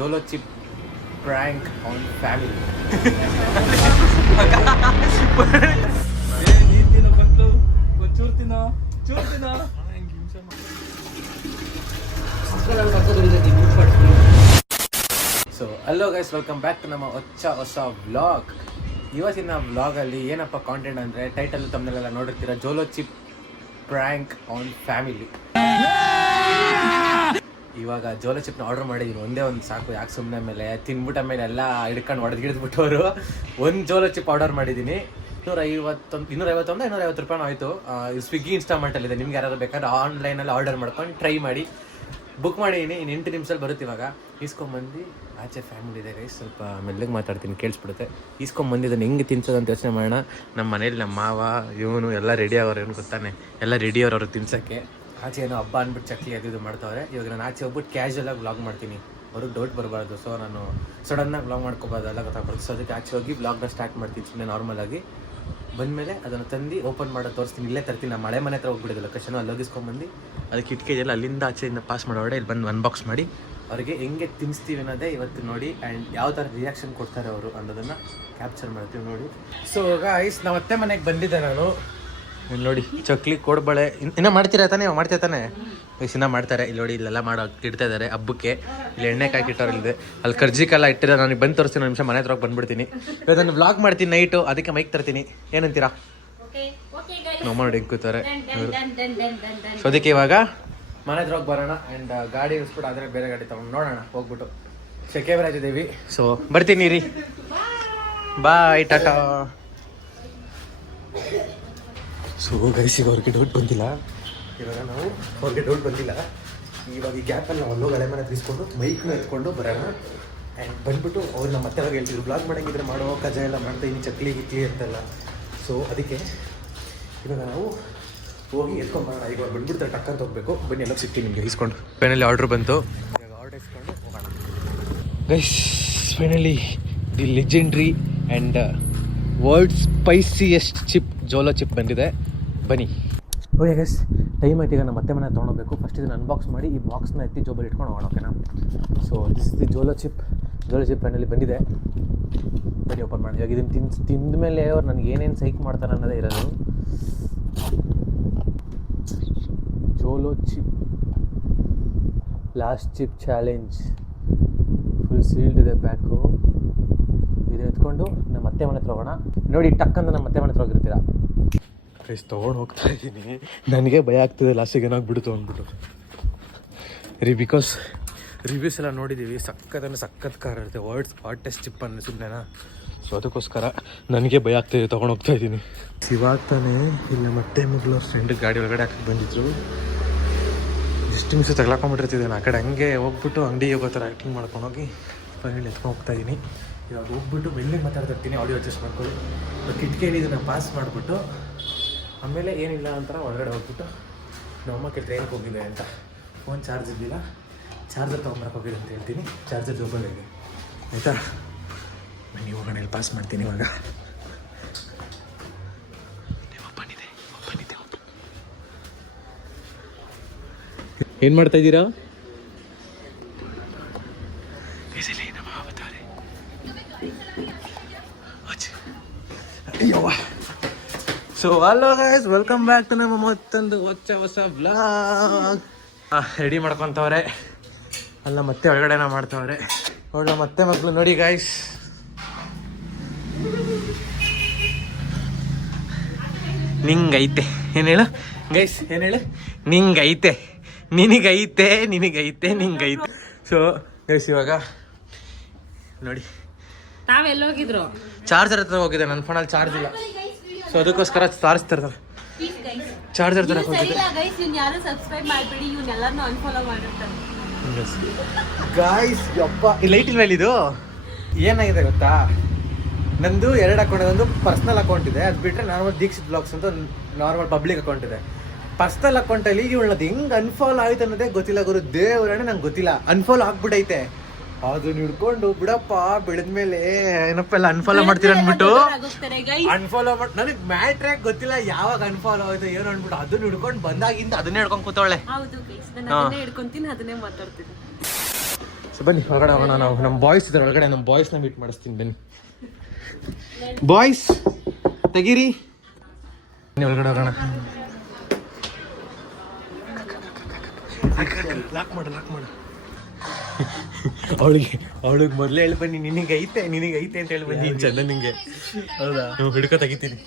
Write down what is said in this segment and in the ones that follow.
Jolo chip prank on family. So hello guys, welcome back to ನಮ್ಮ ಹೊಸ vlog. ಇವತ್ತಿನ ವ್ಲಾಗಲ್ಲಿ ಏನಪ್ಪ ಕಾಂಟೆಂಟ್ ಅಂದರೆ, ಟೈಟಲ್ ತಮ್ಮನೆಲ್ಲ ನೋಡಿರ್ತೀರ, Jolo chip prank on family. ಇವಾಗ ಜೋಲೋ ಚಿಪ್ನ ಆರ್ಡರ್ ಮಾಡಿದ್ದೀನಿ, ಒಂದೇ ಒಂದು ಸಾಕು, ಯಾಕೆ ಸುಮ್ಮನೆ ಮೇಲೆ ತಿನ್ಬಿಟ್ಟ ಮೇಲೆ ಎಲ್ಲ ಹಿಡ್ಕೊಂಡು ಹೊಡೆದಿಡ್ಬಿಟ್ಟವರು. ಒಂದು ಜೋಲೋ ಚಿಪ್ ಆರ್ಡರ್ ಮಾಡಿದ್ದೀನಿ, 250 ರೂಪಾಯಿ ಆಯಿತು. ಸ್ವಿಗ್ಗಿ ಇನ್ಸ್ಟಾಲ್ಮೆಂಟಲ್ಲಿದೆ, ನಿಮ್ಗೆ ಯಾರಾದ್ರು ಬೇಕಾದ್ರೆ ಆನ್ಲೈನಲ್ಲಿ ಆರ್ಡರ್ ಮಾಡ್ಕೊಂಡು ಟ್ರೈ ಮಾಡಿ. ಬುಕ್ ಮಾಡಿದ್ದೀನಿ, ಇನ್ನು 8 ನಿಮಿಷದಲ್ಲಿ ಬರುತ್ತೆ. ಇವಾಗ ಈಸ್ಕೊಂಬಂದು, ಆಚೆ ಫ್ಯಾಮಿಲಿ ಇದೆ ಗೈಸ್, ಸ್ವಲ್ಪ ಮೆಲ್ಲಗೆ ಮಾತಾಡ್ತೀನಿ, ಕೇಳಿಸ್ಬಿಡುತ್ತೆ. ಈಸ್ಕೊಂಬಂದಿದ್ದನ್ನು ಹೆಂಗೆ ತಿನ್ಸೋದಂತ ಯೋಚನೆ ಮಾಡೋಣ. ನಮ್ಮ ಮನೇಲಿ ನಮ್ಮ ಮಾವ ಇವನು ಎಲ್ಲ ರೆಡಿ ಆಗೋರು, ಏನು ಗೊತ್ತಾನೆ, ಎಲ್ಲ ರೆಡಿ ಅವ್ರು ತಿನ್ಸೋಕ್ಕೆ. ಆಚೆ ಏನೋ ಹಬ್ಬ ಅಂದ್ಬಿಟ್ಟು ಚಕ್ಲಿ ಅದು ಇದು ಮಾಡ್ತಾವ್ರೆ. ಇವಾಗ ನಾನು ಆಚೆ ಹೋಗ್ಬಿಟ್ಟು ಕ್ಯಾಶುವಲಾಗಿ ವ್ಲಾಗ್ ಮಾಡ್ತೀನಿ, ಅವ್ರಿಗೆ ಡೌಟ್ ಬರಬಾರ್ದು. ಸೊ ನಾನು ಸಡನ್ನಾಗಿ ವ್ಲಾಗ್ ಮಾಡ್ಕೋಬಾರ್ದು, ಎಲ್ಲ ಗೊತ್ತಾಗ್ಬಾರ್ದು. ಸೊ ಅದಕ್ಕೆ ಆಚೆ ಹೋಗಿ ವ್ಲಾಗ್ನ ಸ್ಟಾರ್ಟ್ ಮಾಡ್ತೀನಿ ಸುಮ್ಮನೆ ನಾರ್ಮಲಾಗಿ. ಬಂದಮೇಲೆ ಅದನ್ನು ತಂದು ಓಪನ್ ಮಾಡೋದು ತೋರಿಸ್ತೀನಿ. ಇಲ್ಲೇ ತರ್ತೀನಿ, ನಮ್ಮ ಮಳೆ ಮನೆ ಹತ್ರ ಹೋಗ್ಬಿಟ್ಟಿದ್ದು ಲೊಕೇಶನ್, ಅಲ್ಲಿ ಹೋಗಿಸ್ಕೊಂಬಂದು ಅದಕ್ಕೆ ಇಟ್ಕೆಲ್ಲ ಅಲ್ಲಿಂದ ಆಚೆಯಿಂದ ಪಾಸ್ ಮಾಡೋಡೆ ಇಲ್ಲಿ ಬಂದು ಅನ್ಬಾಕ್ಸ್ ಮಾಡಿ ಅವರಿಗೆ ಹೆಂಗೆ ತಿನ್ನಿಸ್ತೀವಿ ಅನ್ನೋದೇ ಇವತ್ತು ನೋಡಿ. ಆ್ಯಂಡ್ ಯಾವ ಥರ ರಿಯಾಕ್ಷನ್ ಕೊಡ್ತಾರೆ ಅವರು ಅನ್ನೋದನ್ನು ಕ್ಯಾಪ್ಚರ್ ಮಾಡ್ತೀವಿ ನೋಡಿ. ಸೊ ಗೈಸ್, ನಾವು ಅತ್ತೆ ಮನೆಗೆ ಬಂದಿದ್ದೆ ನಾನು. ಇಲ್ಲಿ ನೋಡಿ, ಚಕ್ಲಿ ಕೋಡ್ಬಳೆ ಇನ್ನೂ ಮಾಡ್ತೀರಾ ತಾನೇ? ಮಾಡ್ತೀರಾ ತಾನೇ ಗೈಸ್? ಇನ್ನೂ ಮಾಡ್ತಾರೆ. ಇಲ್ಲಿ ನೋಡಿ, ಇಲ್ಲೆಲ್ಲ ಮಾಡೋ ಇಡ್ತಾ ಇದ್ದಾರೆ ಹಬ್ಬಕ್ಕೆ. ಇಲ್ಲಿ ಎಣ್ಣೆ ಕಾಯ್ಕಿಟ್ಟವ್ರು ಇಲ್ಲಿದೆ, ಅಲ್ಲಿ ಕರ್ಜಿಕೆಲ್ಲ ಇಟ್ಟಿರೋ. ನನಗೆ ಬಂದು ತೋರಿಸ್ತೀನಿ, ಒಂದು ನಿಮಿಷ ಮನೆ ಹತ್ರ ಬಂದ್ಬಿಡ್ತೀನಿ. ಇವತ್ತು ನಾನು ವ್ಲಾಗ್ ಮಾಡ್ತೀನಿ ನೈಟು, ಅದಕ್ಕೆ ಮೈಕ್ ತರ್ತೀನಿ. ಏನಂತೀರಾ? ನಮ್ಮ ನೋಡಿ ಹೆಂಗೆ ಕೂತಾರೆ. ಸೊ ಅದಕ್ಕೆ ಇವಾಗ ಮನೆ ಹತ್ರ ಹೋಗಿ ಬರೋಣ. ಆ್ಯಂಡ್ ಗಾಡಿ ಇಳಿಸ್ಬಿಟ್ಟು ಆದರೆ ಬೇರೆ ಗಾಡಿ ತೊಗೊಂಡು ನೋಡೋಣ ಹೋಗ್ಬಿಟ್ಟು. ಸೆಕೆ ಬರಾತಿದ್ದೀವಿ. ಸೊ ಬರ್ತೀನಿ ರೀ, ಬಾಯ್, ಟಾಟಾ. ಸೊ ಗೈಸಿಗೆ ಅವ್ರಿಗೆ ಡೌಟ್ ಬಂದಿಲ್ಲ. ಇವಾಗ ನಾವು ಅವ್ರಿಗೆ ಡೌಟ್ ಬಂದಿಲ್ಲ. ಇವಾಗ ಈ ಗ್ಯಾಪಲ್ಲಿ ನಾವು ಅಲ್ಲೋಗಿ ಹಳೆ ಮನೆ ತಿಳಿಸ್ಕೊಂಡು ಮೈಕ್ನ ಎತ್ಕೊಂಡು ಬರೋಣ. ಆ್ಯಂಡ್ ಬಂದ್ಬಿಟ್ಟು ಅವ್ರು ನಮ್ಮ ಮತ್ತೆ ಹೇಳ್ತಿದ್ರು, ಬ್ಲಾಗ್ ಮಾಡೋಂಗಿದ್ರೆ ಮಾಡೋ ಕಜ ಎಲ್ಲ ಮಾಡ್ತಾ ಇನ್ನು ಚಕ್ಲಿ ಗಿಕ್ಲಿ ಅಂತೆಲ್ಲ. ಸೊ ಅದಕ್ಕೆ ಇವಾಗ ನಾವು ಹೋಗಿ ಎತ್ಕೊಂಡ್ಬರೋಣ. ಈಗ ಅವ್ರು ಬಂದ್ಬಿಡ್ತಾರೆ, ಟಕ್ಕಂತ ಹೋಗ್ಬೇಕು. ಬನ್ನಿ, ಎಲ್ಲ ಸಿಗ್ತೀನಿ ನಿಮಗೆ ಇಸ್ಕೊಂಡು. ಫೈನಲಿ ಆರ್ಡ್ರ್ ಬಂತು, ಇವಾಗ ಆರ್ಡರ್ ಇಸ್ಕೊಂಡು ಹೋಗೋಣ guys. Finally the legendary and world spiciest chip Jolo chip ಬಂದಿದೆ. ಬನ್ನಿ. ಓಕೆ ಗೈಸ್, ಟೈಮ್ ಆಯ್ತು. ಈಗ ನಮ್ಮ ಮತ್ತೆ ಮನೆ ತೊಗೊಳ್ಬೇಕು. ಫಸ್ಟ್ ಇದನ್ನು ಅನ್ಬಾಕ್ಸ್ ಮಾಡಿ ಈ ಬಾಕ್ಸ್ನ ಎತ್ತಿ ಜೋಬಲ್ಲಿ ಇಟ್ಕೊಂಡು ಹೋಗೋಣ, ಓಕೆನಾ? So this is the Jolo chip finally ಬಂದಿದೆ. ಬನ್ನಿ ಓಪನ್ ಮಾಡಿ. ಇವಾಗ ಇದನ್ನು ತಿಂದ ಮೇಲೆ ಅವ್ರು ನನಗೆ ಏನೇನು ಸೈಕ್ ಮಾಡ್ತಾರೆ ಅನ್ನೋದೇ ಇರೋದು. Jolo chip last chip challenge, full sealed ಇದೆ ಪ್ಯಾಕು. ಇದನ್ನ ಎತ್ಕೊಂಡು ನಮ್ಮ ಅತ್ತೆ ಮನೆ ಹತ್ರ ಹೋಗೋಣ. ನೋಡಿ, ಟಕ್ಕಂತ ನಮ್ಮ ಅತ್ತೆ ಮನೆ ಹತ್ರ ಹೋಗಿರ್ತೀರ. ಪ್ರೈಸ್ ತೊಗೊಂಡು ಹೋಗ್ತಾ ಇದ್ದೀನಿ. ನನಗೆ ಭಯ ಆಗ್ತದೆ ಲಾಸ್ಟಿಗೆ ಏನಾಗ್ಬಿಡ್ತು ಅಂದ್ಬಿಟ್ಟು ಬಿಕಾಸ್ ರಿವ್ಯೂಸ್ ಎಲ್ಲ ನೋಡಿದ್ದೀವಿ, ಸಖತ್ ಕಾರ್ ಇರುತ್ತೆ, ವರ್ಲ್ಡ್ಸ್ ಹಾಟೆಸ್ಟ್ ಚಿಪ್ ಅನ್ನೋ ಸುಮ್ಮನೆನಾ. ಸೊ ಅದಕ್ಕೋಸ್ಕರ ನನಗೆ ಭಯ ಆಗ್ತಾಯಿದೆ, ತೊಗೊಂಡು ಹೋಗ್ತಾ ಇದ್ದೀನಿ. ಇವಾಗ ತಾನೇ ಇಲ್ಲ ಮತ್ತೆ ಮಗಳು ಫ್ರೆಂಡ್ ಗಾಡಿ ಒಳಗಡೆ ಹಾಕಿ ಬಂದಿದ್ರು. ಎಷ್ಟು ನಿಮಿಷ ತಗ್ಲಾಕೊಂಡ್ಬಿಟ್ಟಿರ್ತಿದ್ದೆ ನಾನು. ಆ ಕಡೆ ಹಂಗೆ ಹೋಗ್ಬಿಟ್ಟು ಅಂಗಡಿಗೆ ಹೋಗೋ ಥರ ಆ್ಯಕ್ಟಿಂಗ್ ಮಾಡ್ಕೊಂಡೋಗಿ ಫೈನಲಿ ಎತ್ಕೊಂಡು ಹೋಗ್ತಾ ಇದ್ದೀನಿ. ಇವಾಗ ಹೋಗ್ಬಿಟ್ಟು ಮೆಲ್ಲಿಗೆ ಮಾತಾಡ್ತಿರ್ತೀನಿ, ಆಡಿಯೋ ಅಡ್ಜಸ್ಟ್ ಮಾಡ್ಕೊಳ್ಳಿ. ಕಿಟಕಿಯಲ್ಲಿ ಇದನ್ನು ಪಾಸ್ ಮಾಡಿಬಿಟ್ಟು ಆಮೇಲೆ ಏನಿಲ್ಲ ಅಂತಾರೆ ಒಳಗಡೆ ಹೋಗ್ಬಿಟ್ಟು ನಮ್ಮಮ್ಮ ಟ್ರೈನ್ಗೆ ಹೋಗಿದೆ ಅಂತ, ಫೋನ್ ಚಾರ್ಜ್ ಇದ್ದಿಲ್ಲ, ಚಾರ್ಜರ್ ತೊಗೊಂಬರಕ್ಕೆ ಹೋಗಿದೆ ಅಂತ ಹೇಳ್ತೀನಿ. ಚಾರ್ಜರ್ ಜೊಬಲ್ಲಿದೆ, ಆಯಿತಾ? ಬನ್ನಿ ಹೋಗೋಣ, ಇಲ್ಲಿ ಪಾಸ್ ಮಾಡ್ತೀನಿ ಇವಾಗ. ಏನು ಮಾಡ್ತಾ ಇದ್ದೀರಾ? So hello guys, welcome back to ನಮ್ಮ ಮತ್ತೊಂದು ಹೊಸ ವ್ಲಾಗ್. ರೆಡಿ ಮಾಡ್ಕೊತವ್ರೆ, ಅಲ್ಲ ಮತ್ತೆ ಒಳಗಡೆನ ಮಾಡ್ತಾವ್ರೆ. ಅವಳ ಮತ್ತೆ ಮಕ್ಕಳು ನೋಡಿ ಗೈಸ್. ನಿಂಗೈತೆ ಏನು ಹೇಳು ಗೈಸ್, ಏನು ಹೇಳು? ನಿಂಗೈತೆ, ನಿನಗೈತೆ, ನಿಂಗೈತೆ. ಸೊ ಗೈಸ್, ಇವಾಗ ನೋಡಿ, ನಾವೆಲ್ಲೋಗಿದ್ರು ಚಾರ್ಜರ್ ಹತ್ರ ಹೋಗಿದೆ. ನನ್ನ ಫೋನಲ್ಲಿ ಚಾರ್ಜ್ ಇಲ್ಲ, ಸೊ ಅದಕ್ಕೋಸ್ಕರ ಚಾರ್ಜ್ ತರ್ತಾರೆ. ಚಾರ್ಜರ್ ತರ ಗಾಯ್ಸ್. ಯಪ್ಪ, ಈ ಲೈಟಿನ ಮೇಲೆ ಇದು ಏನಾಗಿದೆ ಗೊತ್ತಾ? ನಂದು 2 ಅಕೌಂಟ್, ಒಂದು ಪರ್ಸ್ನಲ್ ಅಕೌಂಟ್ ಇದೆ, ಅದು ಬಿಟ್ಟರೆ ನಾರ್ಮಲ್ ದೀಕ್ಷಿತ್ ಬ್ಲಾಗ್ಸ್ ಅಂತ ನಾರ್ಮಲ್ ಪಬ್ಲಿಕ್ ಅಕೌಂಟ್ ಇದೆ. ಪರ್ಸ್ನಲ್ ಅಕೌಂಟಲ್ಲಿ ಇವಳದು ಹೆಂಗೆ ಅನ್ಫಾಲೋ ಆಯ್ತು ಅನ್ನೋದೇ ಗೊತ್ತಿಲ್ಲ ಗುರು, ದೇವರೇ ನಂಗೆ ಗೊತ್ತಿಲ್ಲ. ಅನ್ಫಾಲೋ ಆಗ್ಬಿಟ್ಟೈತೆ, ಅದನ್ನ ಹಿಡ್ಕೊಂಡು ಬಿಡಪ್ಪ ಬೆಳೆದ್ಮೇಲೆ ಏನಪ್ಪ ಎಲ್ಲ ಅನ್ಫಾಲೋ ಮಾಡ್ತೀರ ಅಂದ್ಬಿಟ್ಟು ಅನ್ಫಾಲೋ ಮಾಡಿ ನನಗೆ ಮ್ಯಾಟ್ರೇ ಗೊತ್ತಿಲ್ಲ ಯಾವಾಗ ಅನ್ಫಾಲೋ ಆಯ್ತು ಏನು ಅಂದ್ಬಿಟ್ಟು ಅದನ್ನ ಹಿಡ್ಕೊಂಡು ಬಂದಾಗಿಂದ ಅದನ್ನೇ ಹಿಡ್ಕೊಂಡು ಕೂತವಳೆ. ಸೊ ಬನ್ನಿ ಹೊರಗಡೆ ಹೋಗೋಣ. ನಾವು ನಮ್ಮ ಬಾಯ್ಸ್ ಇದ್ದಾರೆ ಒಳಗಡೆ, ನಮ್ಮ ಬಾಯ್ಸ್ನ ಮೀಟ್ ಮಾಡಿಸ್ತೀನಿ ಬನ್ನಿ. ಬಾಯ್ಸ್ ತೆಗೀರಿ, ಒಳಗಡೆ ಹೋಗೋಣ. ಲಾಕ್ ಮಾಡು. ಅವಳಿಗೆ ಮೊದಲೇ ಹೇಳಿ ಬನ್ನಿ, ನಿನಗೈತೆ ಅಂತ ಹೇಳಿ ಬನ್ನಿ ಚಂದ ನಿಂಗೆ. ಹೌದಾ? ಹಿಡ್ಕೊ ತೆಗಿತೀನಿ.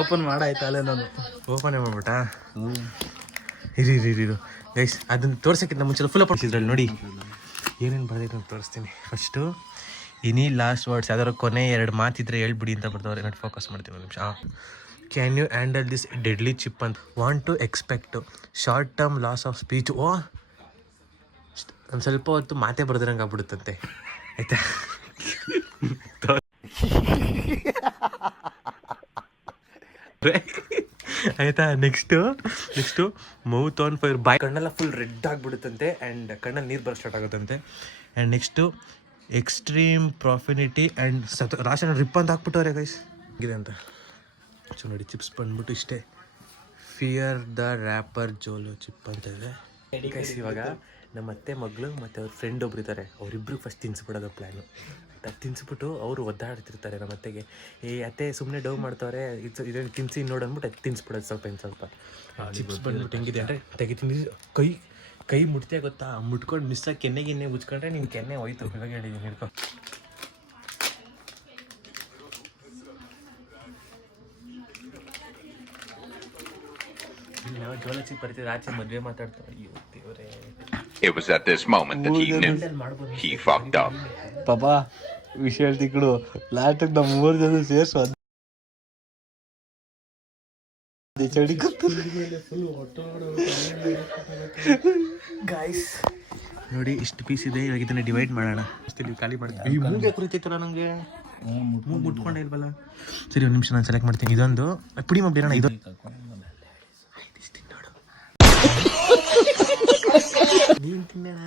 ಓಪನ್ ಮಾಡಾಯ್ತಾ ಅಲ್ಲೇ ನಾನು ಓಪನ್ ಮಾಡ್ಬಿಟ್ಟಾ? ಇರು ಗೈಸ್, ಅದನ್ನ ತೋರ್ಸಕ್ಕಿಂತ ಮುಂಚೆ ಫುಲ್ ಅಪ್ ಇದ್ರಲ್ಲಿ ನೋಡಿ ಏನೇನು ಬರ್ದೈತೆ ಅಂತ ತೋರಿಸ್ತೀನಿ. ಫಸ್ಟು ಎನಿ ಲಾಸ್ಟ್ ವರ್ಡ್ಸ್, ಯಾವ್ದಾದ್ರು ಕೊನೆ 2 ಮಾತಿದ್ರೆ ಹೇಳ್ಬಿಡಿ ಅಂತ ಬರ್ದವ್ರೆ. ನೋಡಿ ಫೋಕಸ್ ಮಾಡ್ತೀನಿ ಒಂದು ನಿಮಿಷ. Can you handle this deadly chip ಅಂತ. Want to expect short term loss of speech. ಒಂದು ಸ್ವಲ್ಪ ಹೊತ್ತು ಮಾತೇ ಬರ್ದಿರಂಗೆ ಆಗ್ಬಿಡುತ್ತಂತೆ, ಆಯ್ತಾ? ಆಯ್ತಾ? ನೆಕ್ಸ್ಟು ಮೌತ್ ಆನ್ ಫೈರ್, ಬಾಯ್ ಕಣ್ಣೆಲ್ಲ ಫುಲ್ ರೆಡ್ ಆಗಿಬಿಡುತ್ತಂತೆ ಆ್ಯಂಡ್ ಕಣ್ಣಲ್ಲಿ ನೀರು ಬರೋ ಸ್ಟಾರ್ಟ್ ಆಗುತ್ತಂತೆ. And next extreme profanity and ration rip ಅಂತ ಹಾಕ್ಬಿಟ್ಟವ್ರೆ ಗೈಸ್ ಇದೆ ಅಂತ. ಸೊ ನೋಡಿ ಚಿಪ್ಸ್ ಬಂದ್ಬಿಟ್ಟು ಇಷ್ಟೇ, fear the wrapper Jolo chip ಅಂತ ಇದೆ ಗೈಸ್. ಇವಾಗ ನಮ್ಮ ಅತ್ತೆ ಮಗಳು ಮತ್ತು ಅವ್ರ ಫ್ರೆಂಡ್ ಒಬ್ರು ಇದ್ದಾರೆ, ಅವರಿಬ್ರಿಗೆ ಫಸ್ಟ್ ತಿನ್ಸ್ಬಿಡೋದು ಪ್ಲ್ಯಾನು. ತಿನ್ಸ್ಬಿಟ್ಟು ಅವರು ಒದ್ದಾಡ್ತಿರ್ತಾರೆ ನಮ್ಮ ಅತ್ತೆಗೆ, ಅತ್ತೆ ಸುಮ್ಮನೆ ಡವ್ ಮಾಡ್ತವ್ರೆ, ಇದನ್ನು ತಿನ್ಸಿ ನೋಡಿ ಅಂದ್ಬಿಟ್ಟು ಅದು ತಿನ್ಸ್ಬಿಡೋದು ಸ್ವಲ್ಪ. ಚಿಪ್ಸ್ ಬಂದ್ಬಿಟ್ಟು ಹೆಂಗಿದೆ ಅಂದರೆ ತೆಗಿತೀನಿ, ಕೈ ಮುಟ್ತೆ ಗೊತ್ತಾ, ಮುಟ್ಕೊಂಡು ಮಿಸ್ಸಾಗಿ ಕೆನ್ನೆ ಉಜ್ಕೊಂಡ್ರೆ ನಿನ್ನ ಕೆನ್ನೆ ಹೋಯ್ತು. ಇವಾಗ ಹೇಳಿದ್ದೀನಿ, ಹಿಡ್ಕೊ. ಜೋಳ ಚಿಪ್ ಬರ್ತಿದ್ರೆ ಆಚೆ ಮದುವೆ ಮಾತಾಡ್ತಾರೆ. ಅಯ್ಯೋ ದೇವರೇ. It was at this moment that he knew he fucked up. ಪಾಪ ವಿಷಯ ಹೇಳ್ತಿಕ್ಳು ಲಾಸ್ಟಿಗೆ ನಮ್ಮ 3 ಜನ ಸೇರ್ಸು ಚಡಿ ಗಾಯ್ಸ್ ನೋಡಿ ಇಷ್ಟು ಪೀಸ್ ಇದೆ, ಇವಾಗ ಇದನ್ನ ಡಿವೈಡ್ ಮಾಡೋಣ. ಖಾಲಿ ಮಾಡ್ತೀನಿ. ಈ ಮೂಗೆ ಕುರಿತೈತಲ್ಲ ನನಗೆ, ಮೂಗು ಮುಟ್ಕೊಂಡೇ ಇಲ್ವಲ್ಲ. ಸರಿ ಒಂದು ನಿಮಿಷ ನಾನು ಸೆಲೆಕ್ಟ್ ಮಾಡ್ತೀನಿ. ಇದೊಂದು ಪುಡಿ ಬೇಡ, ಇದು ನೀನು ತಿನ್ನೋಣ.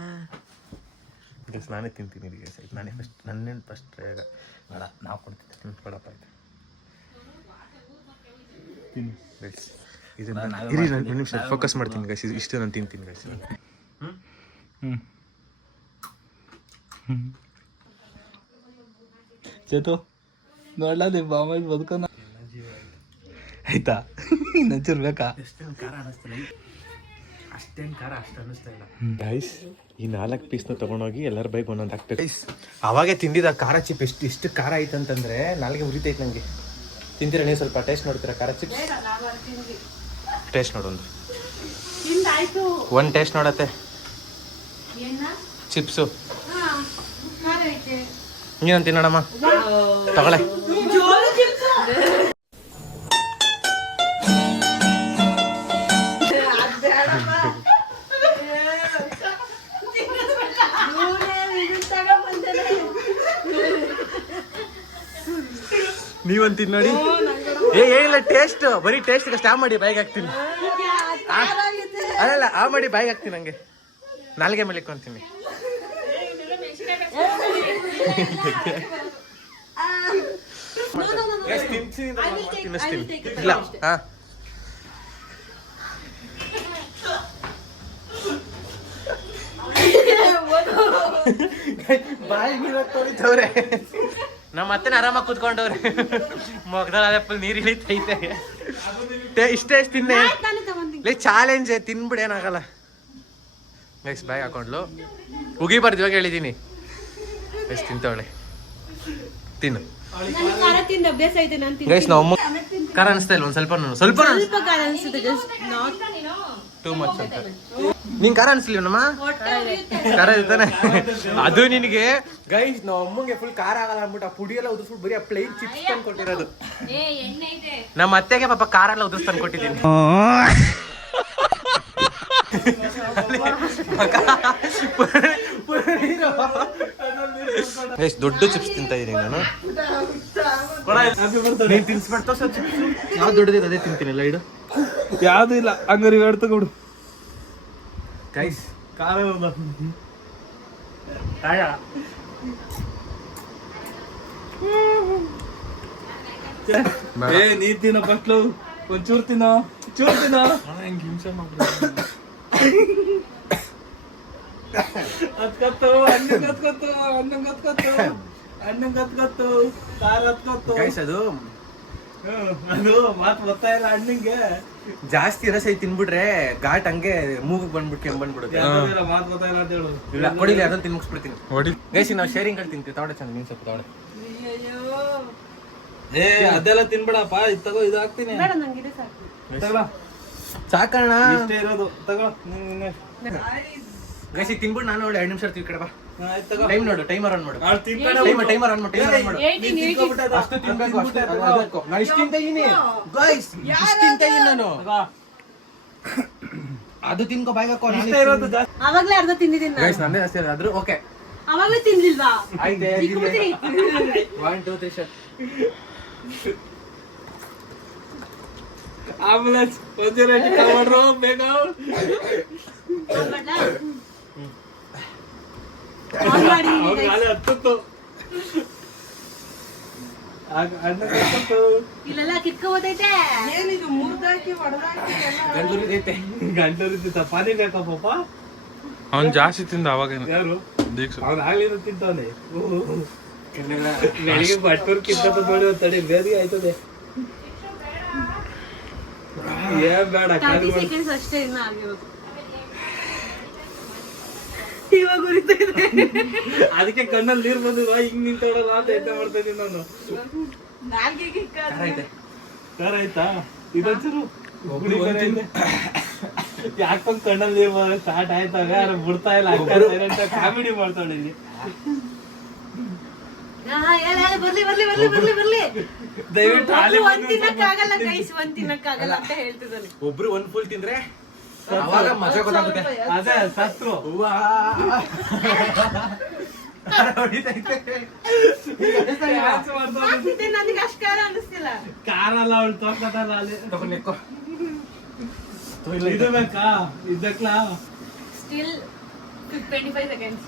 ನಾನೇ ತಿಂತೀನಿ ಇದಕ್ಕೆ. ನಾನೇ ಫಸ್ಟ್ ಬೇಡ ನಾವು ಕೊಡ್ತೀನಿ. ಬೇಡಪ್ಪ ಆಯ್ತು ಇದನ್ನ ಒಂದು ನಿಮಿಷ ಫೋಕಸ್ ಮಾಡ್ತೀನಿ ಗೈಸ್. ಇಷ್ಟು ನಾನು ತಿಂತೀನಿ ಗೈಸ್. ಚೇತು ನೋಡ್ಲಾ ನಿಮ್ಮ ಬಾಮಲ್ಲಿ ಬದುಕೋಣ ಆಯ್ತಾ? ನಂಚೂರು ಬೇಕಾ? ಅಷ್ಟೇನು ಖಾರ ಅಷ್ಟು ಅನ್ನಿಸ್ತಾ ಇಲ್ಲ ಗೈಸ್. ಈ 4 ಪೀಸ್ನ ತೊಗೊಂಡೋಗಿ ಎಲ್ಲರ ಬೈಕ್ ಒಂದೊಂದು ಹಾಕ್ಬೇಕು ಗೈಸ್. ಅವಾಗೇ ತಿಂದಿದ್ದ ಖಾರ ಚಿಪ್ ಎಷ್ಟು ಖಾರ ಐತಂತಂದರೆ ನಾಲ್ಗೆ ಉರಿತೈತೆ ನನಗೆ. ತಿಂತೀರಾ ನೀವು? ಸ್ವಲ್ಪ ಟೇಸ್ಟ್ ನೋಡ್ತೀರಾ ಖಾರ ಚಿಪ್ಸ್? ಟೇಸ್ಟ್ ನೋಡೊಂದು, ಒಂದು ಟೇಸ್ಟ್ ನೋಡತ್ತೆ ಚಿಪ್ಸು. ನೀನು ತಿನ್ನೋಣಮ್ಮ, ತಗೊಳ್ಳೆ. ನೀವಂತ ತಿನ್ನೋಡಿ. ಏನಿಲ್ಲ, ಟೇಸ್ಟ್ ಬರೀ ಟೇಸ್ಟ್ ಸ್ಟಾಪ್ ಮಾಡಿ ಬಾಯಿಗೆ ಹಾಕ್ತೀನಿ. ಅಲ್ಲ ಆ ಮಾಡಿ ಬಾಯಿಗೆ ಹಾಕ್ತೀನಿ, ಹಂಗೆ ನಾಲ್ಗೆ ಮೇಲೆ ಇಟ್ಕೊಂತೀನಿ. ತಿನ್ನಿಸ್ತೀನಿ. ಇಲ್ಲ ಹಾ ಬಾಯಿ ತೊಳಿತವ್ರೆ. ನಮ್ಮ ಅತ್ತೆನ ಆರಾಮಾಗಿ ಕೂತ್ಕೊಂಡವ್ರೆ, ಮೊಗದಲ್ಲಿ ಅದೇ ಫುಲ್ ನೀರು ಇಳಿತೈತೆ. ಇಷ್ಟೇ ತಿನ್ನೆ ಚಾಲೆಂಜ್, ತಿನ್ಬಿಡು ಏನಾಗಲ್ಲ ಗೈಸ್. ಬ್ಯಾಗ್ ಹಾಕೊಂಡ್ಲು ಉಗಿಬಾರ್ದು, ಇವಾಗ ಹೇಳಿದ್ದೀನಿ ಗೈಸ್. ತಿಂತವಳೆ, ತಿನ್ನು ಗೈಸ್. ನಾವು ಖಾರ ಅನಿಸ್ತಾ ಇಲ್ಲ, ಒಂದು ಸ್ವಲ್ಪ ಟೂ ಮಚ್ ಅಂತ. ನಿಂಗೆ ಖಾರ ಅನಿಸ್ಲಿಲ್ಲ ನಮ್ಮ ಖಾರ ಇರ್ತಾನೆ ಅದು ನಿನಗೆ ಗೈಸ್. ನಾವು ಅಮ್ಮಂಗೆ ಫುಲ್ ಖಾರ ಆಗಲ್ಲ ಅಂದ್ಬಿಟ್ಟು ಆ ಪುಡಿ ಎಲ್ಲ ಉದಿಸ್ಬಿಟ್ಟು ಬರೀ ಆ ಪ್ಲೇನ್ ಚಿಪ್ಸ್ ತಂದು ಕೊಟ್ಟಿರೋದು. ನಮ್ಮ ಅತ್ತೆಗೆ ಪಾಪ ಖಾರ ಎಲ್ಲ ಉದಿಸ್ ತಂದು ಕೊಟ್ಟಿದ್ದೀನಿ. ಗೈಸ್ ದೊಡ್ಡ ಚಿಪ್ಸ್ ತಿಂತಾ ಇದೀನಿ ನಾನು. ನೀನು ತಿನ್ಸ್ಬಿಡ್ತಾವ ಸರ್ ಚಿಪ್ಸ್? ಯಾವ್ದು ದೊಡ್ಡದಿದೆ ಅದೇ ತಿಂತೀನಿಲ್ಲ. ಇಡು ಯಾವ್ದು ಇಲ್ಲ, ಹಂಗಾರೆ ಇವೆರಡು ತಗೊಡು ಗೈಸ್. ಖಾರ ನೀ ತಿನ್ನೋ ಫಸ್ಟ್ಲು, ಒಂಚೂರು ತಿನ್ನೋ. ಹತ್ಕೊತ್ತು ಅಣ್ಣಂಗೆ ಹತ್ಕೊತ್ತು ಅಣ್ಣಂಗೆ ಹತ್ಕೊತ್ತು ಅಣ್ಣಂಗೆ ಹತ್ಕೊತ್ತು ಕಾರ್ ಹತ್ಕೊತ್ತು ಗೈಸ್ ಅದು ಅದು ಮಾತು ಗೊತ್ತಾ ಇಲ್ಲ ಅಣ್ಣಂಗೆ ಜಾಸ್ತಿ ರಸ ತಿನ್ಬಿಟ್ರೆ ಘಾಟ್ ಹಂಗೆ ಮೂಗಿಗೆ ಬಂದ್ಬಿಟ್ಟು ಕೆಮ್ಮು ಬಂದ್ಬಿಡುತ್ತೆ. ಮಾತು ಗೊತ್ತಾ ಇಲ್ಲ ಅಂತ ಹೇಳು. ಇಲ್ಲ ಕೊಡಿಲಿ ಅದನ್ನ ತಿನ್ ಮುಗಿಸ್ಬಿಡ್ತೀನಿ. ಹೊಡಿ ಗೈಸ್ ನಾವು ಶೇರಿಂಗ್ ಅಲ್ಲಿ ತಿಂತೀವಿ. ತಗೊಳ್ಳಿ ಚಂದ ನೀನ್ ಸ್ವಲ್ಪ ತಗೊಳ್ಳಿ. ಏ ಅದೆಲ್ಲ ತಿನ್ಬೇಡಪ್ಪ ಇದು ತಗೋ ಇದು ಹಾಕ್ತೀನಿ ಬೇಡ ನಂಗಿದೆ ಸಾಕು. ತಗೊಳ ಸಾಕಣ್ಣ ಇಷ್ಟೇ ಇರೋದು ತಗೋ ಗೈಸ್ ಈಗ ತಿನ್ಬಿಟ್ಟು ನಾನು ಒಳ್ಳೆ 2 ನಿಮಿಷ ಇರ್ತೀವಿ ಕಡೆ ಬಾ. ಆಯ್ತು ತಗೋ ಟೈಮ್ ನೋಡು ಟೈಮರ್ ಆನ್ ಮಾಡು. ತಿನ್ಬೇಡ ಟೈಮರ್ ಆನ್ ಮಾಡು. ಟೈಮರ್ ಆನ್ ಮಾಡು. 18. ಅಷ್ಟು ತಿನ್ಬೇಕು ಅಷ್ಟು ಅದಕ್ಕೂ. ನಾನು ಇಷ್ಟು ತಿಂತ ಇದೀನಿ ಗೈಸ್ ಇಷ್ಟು ತಿಂತ ಇದೀನಿ ನಾನು. ಅದು ತಿನ್ಕೋ ಬಾಯ್ಗೆ ಹಾಕೋ. ಇಷ್ಟೇ ಇರೋದು ಜಾಸ್ತಿ ಅವಾಗ್ಲೇ ಅರ್ಧ ತಿಂದಿದ್ದೀನಿ ಗೈಸ್ ನಂದೇ ಜಾಸ್ತಿ ಆದ್ರೂ ಓಕೆ. ಅವಾಗ್ಲೇ ತಿನ್ಲಿಲ್ವಾ? ಆಯ್ತು ಚಿಕ್ಕುಮತಿ. 1 2 3 ಶಟ್. ಆಂಬುಲೆನ್ಸ್ ಒಂದೇ ರೆಡಿ ಮಾಡ್ರೋ ಬೇಗ ಆನ್ ಮಾಡಿ ಅವ್ರು ನಾಳೆ ಹತ್ತತ್ತು ಅಣ್ಣಂಗೆ ಹತ್ತತ್ತು ಇಲ್ಲೆಲ್ಲ ಕಿತ್ಕೋಬೋದೈತೆ. ಏನಿದು ಮುರ್ದಾಕಿ ಹೊಡೆದಾಕಿ ಎಲ್ಲ ಗಂಟೂರಿದೈತೆ. ಗಂಟಲಿದ್ದ ಪಾನಿ ಬೇಕಾ ಪಾಪ ಅವ್ನು ಜಾಸ್ತಿ ತಿಂದ ಅವಾಗೇನು ಯಾರು ದೀಕ್ಷು ಅವ್ನು ಆಗ್ಲಿಂದ ತಿಂತಾನೆ ಬೆಳಿಗ್ಗೆ ಬಟ್ಟೂರ್ ಕಿತ್ತ ನೋಡಿ ತಡಿ ಬೇರೆ ಆಯ್ತದೆ ಏನ್ ಬೇಡ 30 seconds ಅಷ್ಟೇ ಇನ್ನ ಆಗಿರೋದು. ಇವಾಗ ಉರಿತೈತೆ. ಅದಕ್ಕೆ ಕಣ್ಣಲ್ಲಿ ನೀರ್ ಬಂದಿದ್ವಾ ಹಿಂಗ್ ನಿಂತೋಡಲ್ಲ ಅಂತ ಎದ್ದೆ ಮಾಡ್ತಾ ಇದೀನಿ ನಾನು ನಾಲ್ಗೆಗೆ ಖಾರ ಐತೆ. ಸರ್ ಆಯ್ತಾ ಇದೊಂಚೂರು ಯಾಕೊಂದ್ ಕಣ್ಣಲ್ಲಿ ನೀರ್ ಬರೋದು ಸ್ಟಾರ್ಟ್ ಆಯ್ತಾಗ ಯಾರು ಬಿಡ್ತಾ ಇಲ್ಲ ಕಾಮಿಡಿ ಮಾಡ್ತಾಳೆ ಇಲ್ಲಿ ಬರ್ಲಿ ದಯವಿಟ್ಟು ಹಾಲಿ ಒಂದ್ ತಿನ್ನಕ್ಕಾಗಲ್ಲ ಗೈಸ್, ಒಂದ್ ತಿನ್ನಕ್ಕಾಗಲ್ಲ ಅಂತ ಹೇಳ್ತಿದ್ದಾನೆ. ಒಬ್ರು 1 ಫುಲ್ ತಿಂದ್ರೆ ಅವಾಗ ಮಜಾ ಗೊತ್ತಾಗುತ್ತೆ. ಅದೇ ಸತ್ರು ಆಗ್ತಿದೆ, ನನಗೆ ಅಷ್ಟ್ ಖಾರ ಅನ್ನಿಸ್ತಿಲ್ಲ. ಕಾರಲ್ಲ ಅವಳು ತೋರ್ಕತಲ್ಲ ಅಲ್ಲಿ ಇದು ಬೇಕಾ ಇದ್ದಕ್ಲಾ Still 25 seconds.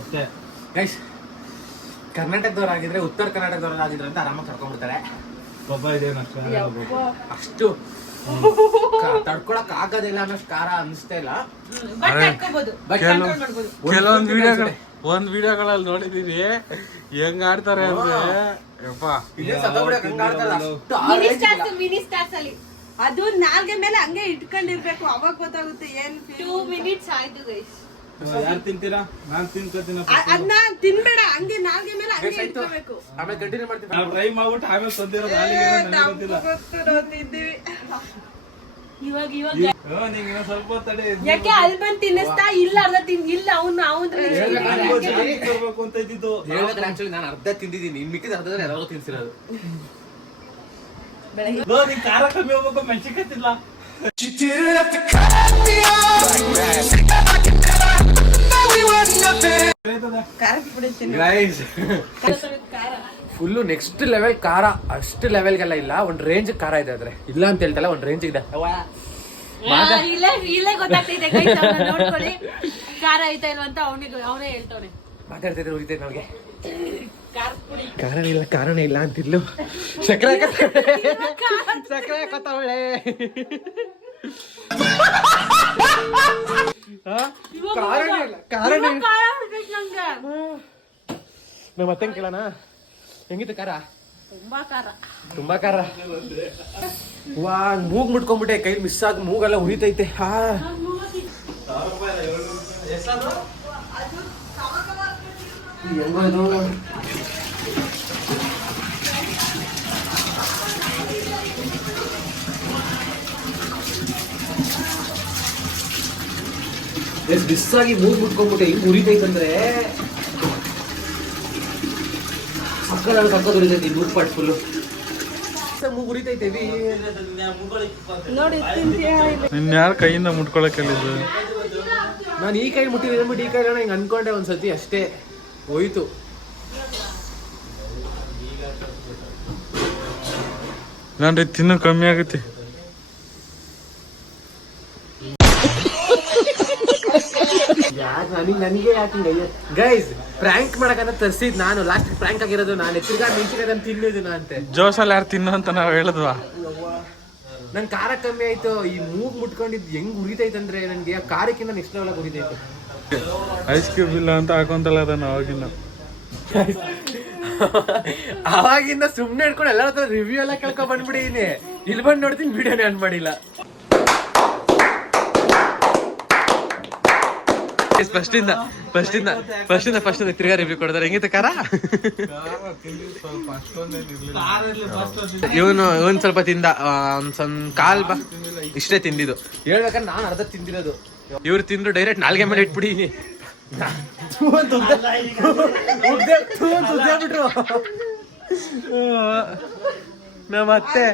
ಅಷ್ಟೇ ಗೈಸ್ ಕರ್ನಾಟಕದವ್ರಾಗಿದ್ರೆ ಉತ್ತರ ಕರ್ನಾಟಕದವ್ರಾಗಿದ್ರೆ ಅಂತ ಆರಾಮಾಗಿ ಕರ್ಕೊಂಡ್ಬಿಡ್ತಾರೆ. ಒಬ್ಬ ಇದೇನಷ್ಟ ಅಷ್ಟು ತಡ್ಕೊಳಕ್ ಆಗೋದಿಲ್ಲ ಅನ್ನೋಷ್ಟು ಖಾರ ಅನಿಸ್ತಾ ಇಲ್ಲ. ಬಟ್ ಕಟ್ಕೋಬಹುದು, But ಕಂಟ್ರೋಲ್ ಮಾಡ್ಬೋದು. ಒಂದ್ ವಿಡಿಯೋಗಳಲ್ಲಿ ನೋಡಿದೀನಿ ಹೆಂಗ್ ಆಡ್ತಾರೆ ಅಂದ್ರೆ ಯಪ್ಪ ಇದೇ ಸತ್ತೋಗ್ಬಿಡಕ್ಕೆ ಹಂಗ್ ಆಡ್ತಾರಲ್ಲ, ಅಷ್ಟು ಆ ಮಿನಿ range ಇಲ್ಲ. ಮಿನಿ ಸ್ಟಾರ್ಸ್ ಅಲ್ಲಿ ಅದು ನಾಲ್ಗೆ ಮೇಲೆ ಹಂಗೆ ಇಟ್ಕೊಂಡಿರ್ಬೇಕು, ಅವಾಗ ಗೊತ್ತಾಗುತ್ತೆ ಏನ್ 2 minutes ಆಯ್ತು ಗೈಸ್. ಯಾರು ತಿಂತೀರಾ? ನಾನ್ ತಿನ್ಕೋತೀನಿ ಅದನ್ನ ತಿನ್ಬೇಡ, ಹಂಗೆ ನಾಲ್ಗೆ ಮೇಲೆ ಹಂಗೆ Guys, ಆಯ್ತು. ಇಟ್ಕೋಬೇಕು. ಆಮೇಲೆ ಕಂಟಿನ್ಯೂ ಮಾಡ್ತೀವಿ. ನಾವು ಟ್ರೈ ಮಾಡ್ಬಿಟ್ಟು ಆಮೇಲೆ ತಂದಿರೋದು ನಮ್ಗೂ ಗೊತ್ತು, ನಾವು ತಿಂತೀವಿ. ಇವಾಗ ನಿಂಗೆ ಇನ್ನೊಂದ್ ಸ್ವಲ್ಪ ತಡೆ ಯಾಕೆ ಅಲ್ಲಿ ಬಂದ್ ತಿನ್ನಿಸ್ತಾ ಇಲ್ಲ ಅರ್ಧ ಇಲ್ಲ ಅವ್ನು ಬರ್ಬೇಕು ಅಂತ ಇದ್ದಿದ್ದು ಹೇಳ್ಬೇಕಾದ್ರೆ ಆಕ್ಚುಲಿ ನಾನು ಅರ್ಧ ತಿಂದಿದ್ದೀನಿ, ಇನ್ ಮಿಕ್ಕಿದ ಅರ್ಧದಲ್ಲಿ ಎಲ್ಲರೂ ತಿನ್ಸಿರೋದು. ನಿಂಗೆ ಖಾರ ಕಮ್ಮಿ ಹೋಗ್ಬೇಕು, ಮೆಣಸಿನ್ಕಾಯಿ ತಿನ್ಲ ಖಾರದ ಪುಡಿ ತಿನ್ನು. ಗೈಸ್ ಖಾರ ಫುಲ್ಲು ನೆಕ್ಸ್ಟ್ ಲೆವೆಲ್ ಖಾರ, ಅಷ್ಟು ಲೆವೆಲ್ಗೆಲ್ಲ ಇಲ್ಲ, ಒಂದ್ ರೇಂಜ್ ಖಾರ ಇದೆ ಆದ್ರೆ ಇಲ್ಲ ಅಂತ ಹೇಳ್ತಲ್ಲ, ಒಂದ್ ರೇಂಜ್ ಇದೆ. ಇಲ್ಲೇ ಗೊತ್ತಾಗ್ತೈತೆ ಗೈಸ್, ಅವ್ನ ನೋಡ್ಕೊಳ್ಳಿ ಖಾರ ಐತಾ ಇಲ್ವ ಅಂತ ಅವನೇ ಹೇಳ್ತಾವನೆ. ಮಾತಾಡ್ತಿದ್ರೆ ಉರಿತೈತೆ ನಮಗೆ. ಖಾರದ ಪುಡಿ ಕಾರಣ ಇಲ್ಲ ಅಂತಿದ್ಲು. ಸಕ್ಕರೆ ಸಕ್ಕರೆ ಹಾಕೋತಾವಳೆ. ಕಾರಣ ಖಾರ ಬಿಡ್ಬೇಕು ನಂಗೆ, ನಮ್ಮ ಮತ್ತೆ ಕೇಳೋಣ ಹೆಂಗಿತ್ತು ಖಾರ? ತುಂಬಾ ಖಾರ. ವಾ ಮೂಗ್ ಮುಟ್ಕೊಂಡ್ಬಿಟ್ಟೆ, ಕೈ ಮಿಸ್ ಆಗಿ ಮೂಗೆಲ್ಲ ಉರಿತೈತೆ. ಹಾ ಮಿಸ್ ಆಗಿ ಮೂಗ್ ಮುಟ್ಕೊಂಡ್ಬಿಟ್ಟೆ, ಹಿಂಗ್ ಉರಿತೈತಂದ್ರೆ ಸಕ್ಕದ ಉರಿತೈತಿ. ಮೂಗ್ ಪಾಟ್ ಫುಲ್ಲು ಮೂಗ್ ಉರಿತೈತೆ. ನೋಡಿ ತಿಂತೀಯಾ? ಇನ್ಯಾರ ಕೈಯಿಂದ ಮುಟ್ಕೊಳಕ್ ಹೇಳಿದ್ರು? ನಾನು ಈ ಕೈ ಮುಟ್ಟಿದ್ರೆ ಈ ಕೈ ಹಿಂಗೆ ಅನ್ಕೊಂಡೆ ಒಂದ್ಸತಿ, ಅಷ್ಟೇ ಹೋಯ್ತು. ಇಲ್ಲಾಂದ್ರೆ ತಿನ್ನೋ ಕಮ್ಮಿ ಆಗುತ್ತೆ. ನನಗೆ ಯಾಕೆ ಗೈಸ್ ಪ್ರ್ಯಾಂಕ್ ಮಾಡಕಂತ ತರ್ಸಿದ್ ನಾನು, ಲಾಸ್ಟ್ ಪ್ರ್ಯಾಂಕ್ ಆಗಿರೋದು ನಾನು. ತಿರ್ಗಾ ಮೆಣಸಿನಕಾಯಿ ತಿನ್ನೋದು ಅಂತೆ. ಜೋಸಲ್ಲಿ ಯಾರು ತಿನ್ನೋ ಅಂತ ನಾವ್ ಹೇಳಿದ್ವಾ? ನನ್ ಖಾರ ಕಮ್ಮಿ ಆಯ್ತು, ಈ ಮೂಗ್ ಮುಟ್ಕೊಂಡಿದ್ ಹೆಂಗ್ ಉರಿತೈತಂದ್ರೆ ನನ್ಗೆ ಖಾರಕ್ಕಿಂತ ನೆಕ್ಸ್ಟ್ ಲೆವೆಲ್ ಉರಿತೈತೆ. ಐಸ್ ಕ್ಯೂಬ್ ಇಲ್ಲ ಅಂತ ಹಾಕೊಂತಲ್ಲ ಅದನ್ನ ಅವಾಗಿನ. ಅವಾಗಿಂದ ಸುಮ್ನೆ ಇಟ್ಕೊಂಡು ಎಲ್ಲರ ಹತ್ರ ರಿವ್ಯೂ ಎಲ್ಲ ಕೇಳ್ಕೊಂಡ್ ಬಂದ್ಬಿಟ್ಟಿದೀನಿ. ಇಲ್ಲಿ ಬಂದು ನೋಡ್ತೀನಿ ವಿಡಿಯೋನೇ ಆನ್ ಮಾಡಿಲ್ಲ. ಫಸ್ಟ್ ತಿರ್ಗಾ ರಿವ್ಯೂ ಕೊಡ್ತಾರೆ. ಹೆಂಗಿತ್ತು ಖಾರ? ಇವನು ಸ್ವಲ್ಪ ತಿಂದ, ಒಂದ್ ಕಾಲ್ ಬಾ ಇಷ್ಟೇ ತಿಂದಿದ್ದು. ಹೇಳ್ಬೇಕಾದ್ರೆ ನಾನು ಅರ್ಧ ತಿಂದಿರೋದು, ಇವ್ರು ತಿಂದ್ರು ಡೈರೆಕ್ಟ್ ನಾಲ್ಗೆ ಮೇಲೆ ಇಟ್ಬಿಟ್ಟಿನಿ. ನಮ್ಮತ್ತೆಗೆ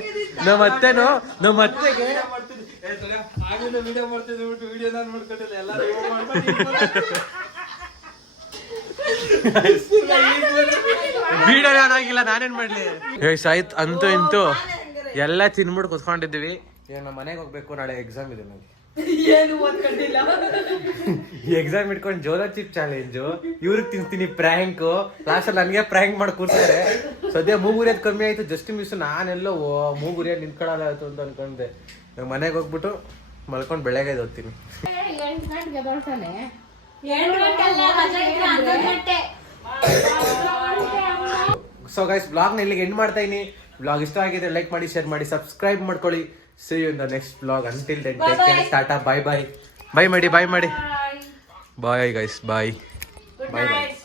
ವಿಡಿಯೋ ಆಗಿಲ್ಲ, ನಾನೇನ್ ಮಾಡ್ಲಿ? ಆಯ್ತು, ಅಂತೂ ಇಂತೂ ಎಲ್ಲ ತಿನ್ಬಿಟ್ಟು ಕುತ್ಕೊಂಡಿದ್ದೀವಿ. ಈಗ ನಮ್ಮ ಮನೆಗೆ ಹೋಗ್ಬೇಕು, ನಾಳೆ ಎಕ್ಸಾಮ್ ಇದೆ ನನಗೆ. ಎಕ್ಸಾಮ್ ಇಟ್ಕೊಂಡು ಜೋಲೋ ಚಿಪ್ ಚಾಲೆಂಜು, ಇವ್ರಿಗೆ ತಿಂತೀನಿ ಪ್ರ್ಯಾಂಕು. ಲಾಸ್ಟಲ್ಲಿ ನನಗೆ ಪ್ರ್ಯಾಂಕ್ ಮಾಡಿ ಕೂರ್ತಾರೆ. ಸದ್ಯ ಮೂಗುರಿಯೋದು ಕಮ್ಮಿ ಆಯ್ತು, ಜಸ್ಟ್ ಮಿಸ್. ನಾನೆಲ್ಲೋ ಮೂಗುರಿಯೋದು ನಿಂತ್ಕೊಳ್ಳೋದು ಆಯ್ತು ಅಂತ ಅನ್ಕೊಂಡೆ. ಮನೆಗೆ ಹೋಗ್ಬಿಟ್ಟು ಮಲ್ಕೊಂಡು ಬೆಳಗ್ಗೆ ಓದ್ತೀನಿ. ಸೊ ಗೈಸ್, ಬ್ಲಾಗ್ನ ಇಲ್ಲಿಗೆ ಎಂಡ್ ಮಾಡ್ತಾ ಇದೀನಿ. ಬ್ಲಾಗ್ ಇಷ್ಟ ಆಗಿದೆ ಲೈಕ್ ಮಾಡಿ, ಶೇರ್ ಮಾಡಿ, ಸಬ್ಸ್ಕ್ರೈಬ್ ಮಾಡ್ಕೊಳ್ಳಿ. See you in the next vlog. Until then, take care. Tata. Bye bye. Bye ಮಾಡಿ. Bye guys. Bye. Bye.